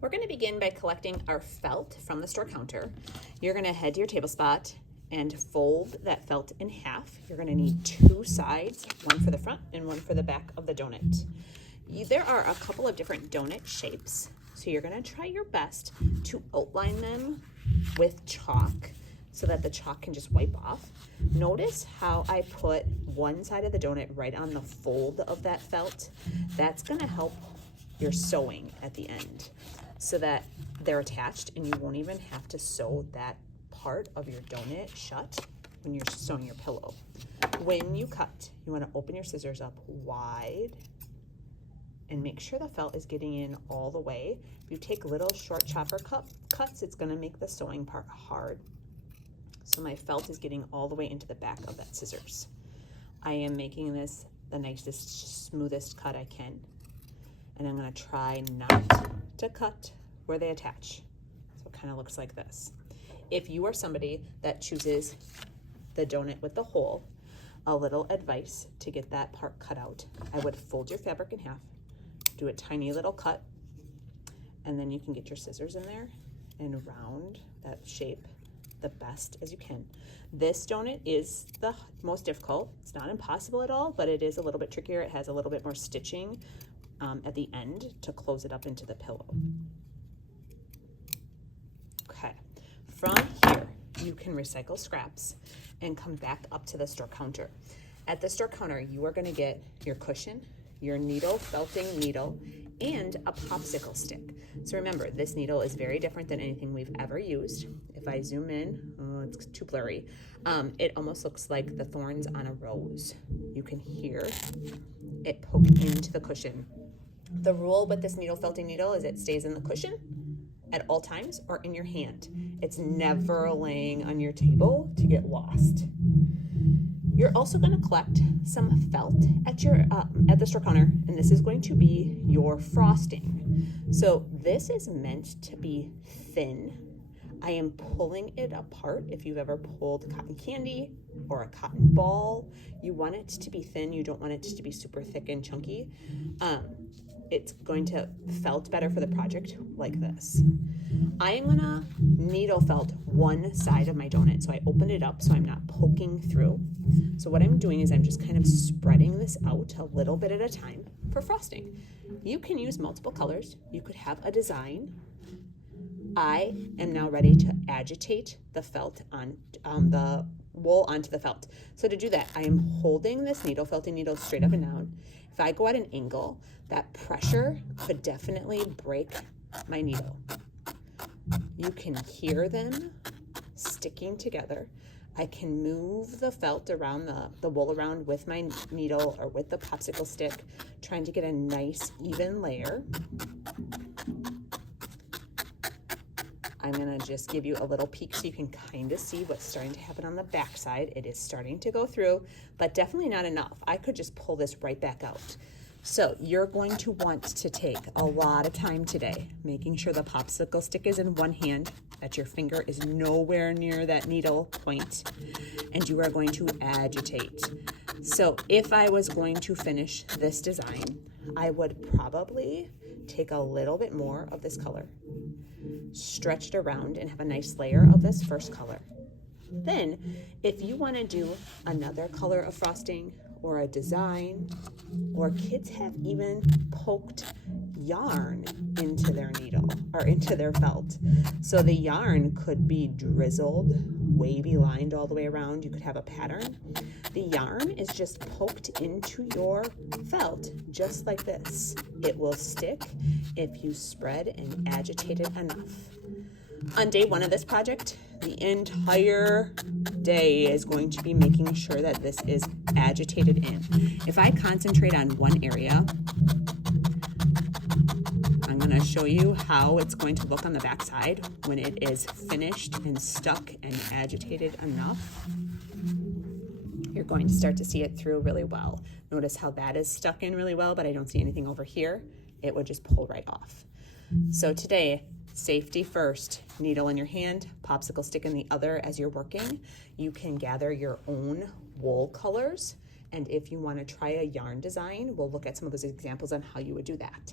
We're going to begin by collecting our felt from the store counter. You're going to head to your table spot and fold that felt in half. You're going to need two sides, one for the front and one for the back of the donut. There are a couple of different donut shapes, so you're going to try your best to outline them with chalk so that the chalk can just wipe off. Notice how I put one side of the donut right on the fold of that felt. That's going to help your sewing at the end so that they're attached and you won't even have to sew that part of your donut shut when you're sewing your pillow. When you cut, you want to open your scissors up wide and make sure the felt is getting in all the way. If you take little short chopper cuts, it's going to make the sewing part hard. So my felt is getting all the way into the back of that scissors. I am making this the nicest, smoothest cut I can. And I'm going to try not to cut where they attach. So it kind of looks like this. If you are somebody that chooses the donut with the hole, a little advice to get that part cut out. I would fold your fabric in half, do a tiny little cut, and then you can get your scissors in there and round that shape the best as you can. This donut is the most difficult. It's not impossible at all, but it is a little bit trickier. It has a little bit more stitching at the end to close it up into the pillow. Okay, from here, you can recycle scraps and come back up to the store counter. At the store counter, you are gonna get your cushion, your needle, felting needle, and a popsicle stick. So remember, this needle is very different than anything we've ever used. If I zoom in, oh, it's too blurry. It almost looks like the thorns on a rose. You can hear it poke into the cushion. The rule with this needle felting needle is it stays in the cushion at all times or in your hand. It's never laying on your table to get lost. You're also going to collect some felt at your at the store counter, and this is going to be your frosting. So this is meant to be thin. I am pulling it apart. If you've ever pulled cotton candy or a cotton ball, you want it to be thin. You don't want it to be super thick and chunky. It's going to felt better for the project like this. I am gonna needle felt one side of my donut. So I open it up so I'm not poking through. So what I'm doing is I'm just kind of spreading this out a little bit at a time for frosting. You can use multiple colors. You could have a design. I am now ready to agitate the felt on the wool onto the felt. So to do that, I am holding this needle, felting needle straight up and down. If I go at an angle, that pressure could definitely break my needle. You can hear them sticking together. I can move the felt around the wool around with my needle or with the popsicle stick, trying to get a nice even layer. I'm gonna just give you a little peek so you can kind of see what's starting to happen on the back side. It is starting to go through, but definitely not enough. I could just pull this right back out. So you're going to want to take a lot of time today, making sure the popsicle stick is in one hand, that your finger is nowhere near that needle point, and you are going to agitate. So if I was going to finish this design, I would probably take a little bit more of this color, stretch it around and have a nice layer of this first color. Then if you want to do another color of frosting or a design, or kids have even poked yarn into their needle or into their felt. So the yarn could be drizzled, wavy lined all the way around. You could have a pattern. The yarn is just poked into your felt just like this. It will stick if you spread and agitate it enough. On day one of this project, the entire day is going to be making sure that this is agitated in. If I concentrate on one area, I'm going to show you how it's going to look on the back side when it is finished and stuck and agitated enough. You're going to start to see it through really well. Notice how that is stuck in really well, but I don't see anything over here. It would just pull right off. So today, safety first, needle in your hand, popsicle stick in the other as you're working. You can gather your own wool colors, and if you want to try a yarn design, we'll look at some of those examples on how you would do that.